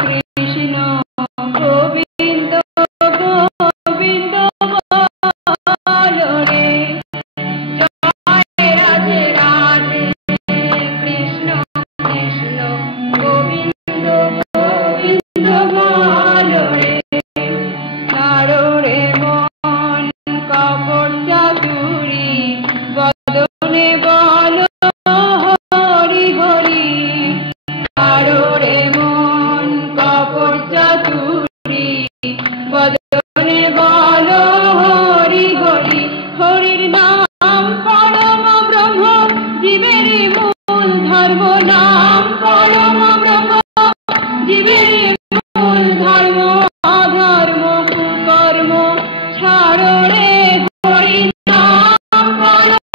কৃষ্ণ গোবিন্দ গোবিন্দ বল রে। জয় রাধে রাধে কৃষ্ণ কৃষ্ণ গোবিন্দ গোবিন্দ বল রে। ছাড়ো রে মন কপট চাতুরি বদনে বল হরি হরি। ছাড়ো রে মন কপট চাতুরি বদনে বল হরি হরি। হরির নাম পরম ব্রহ্ম জীবের মূল ধর্ম। নাম পরম ব্রহ্ম জীবের মূল ধর্ম। অধর্ম কুকর্ম ছাড়ো রে হরি নাম পরম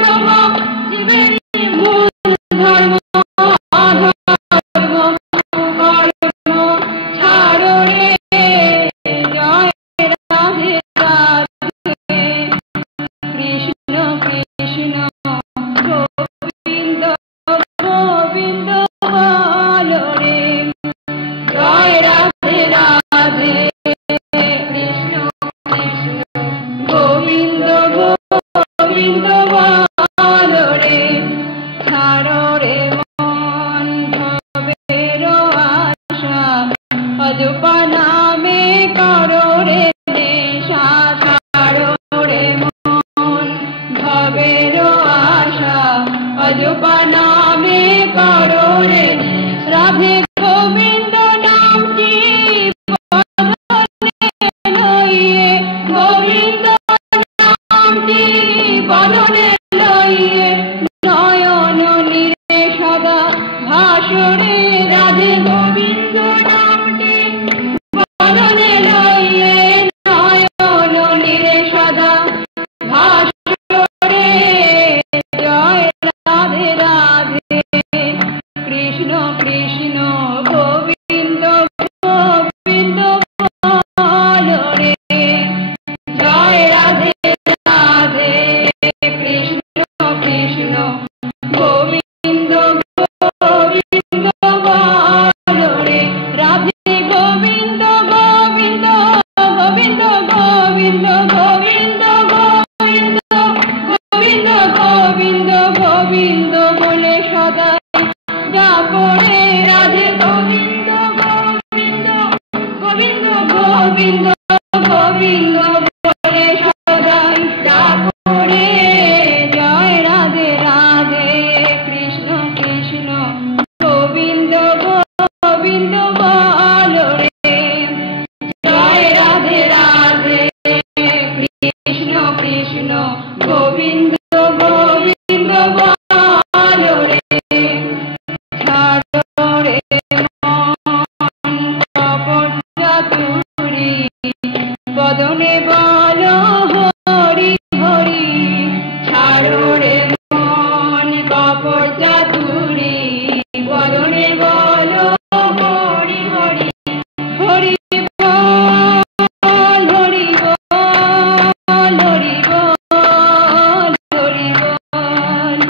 ব্রহ্ম জীবের মূল ধর্ম। অধর্ম কুকর্ম ছাড়ো রে। জয় রাধে রাধে কৃষ্ণ কৃষ্ণ গোবিন্দ গোবিন্দ বল রে। জয় রাধে রাধে কৃষ্ণ কৃষ্ণ গোবিন্দ গোবিন্দ বল রে। ছাড়ো রে মন ভবের আশা অযপা নামে করো রে নেশা। ছাড়ো রে মন ভবের আশা অযপা নামে করো রে। রাধে গোবিন্দ নামটি বদনে লইয়ে গোবিন্দ নামটি বদনে লইয়ে নয়ন নীরে সদা ভাসরে। রাধে গোবিন্দ নামটি বদনে লইয়ে নয়ন নীরে সদা ভাসরে। জয় রাধে রাধে কৃষ্ণ কৃষ্ণ গোবিন্দ গোবিন্দ বল রে। জয় রাধে রাধে কৃষ্ণ কৃষ্ণ গোবিন্দ গোবিন্দ বল রে। রাধে গোবিন্দ গোবিন্দ গোবিন্দ গোবিন্দ গোবিন্দ গোবিন্দ গোবিন্দ গোবিন্দ গোবিন্দ বলে সদাই যাপরে। রাধে গোবিন্দ গোবিন্দ গোবিন্দ গোবিন্দ গোবিন্দ বলে সদাই যাপরে। জয় রাধে রাধে কৃষ্ণ কৃষ্ণ গোবিন্দ গোবিন্দ বল রে। জয় রাধে রাধে কৃষ্ণ কৃষ্ণ গোবিন্দ গোবিন্দ বল রে। ছাড়ো রে মন কপট চাতুরি বদনে বল হরি হরি। ছাড়ো রে মন কপট চাতুরি বদনে বল হরি হরি। হরি বল হরি বল হরি বল হরি বল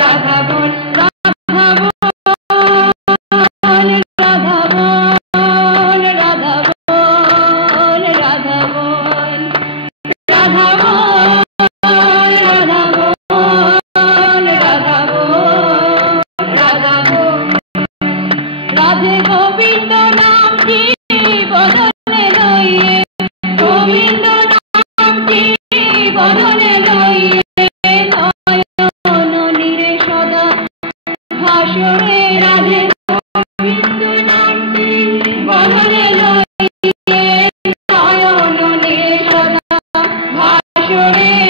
রাধা বল রাধা বল রাধা বল রাধা বল রাধা বল রাধা বল রাধা বল রাধা বল রাধা বল রাধে গোবিন্দ নামটি বদনে লইয়ে গোবিন্দ নামটি বদনে লইয়ে নয়ন নীরে সদা ভাসরে রাধে গোবিন্দ নামটি বদনে লইয়ে নয়ন নীরে সদা ভাসরে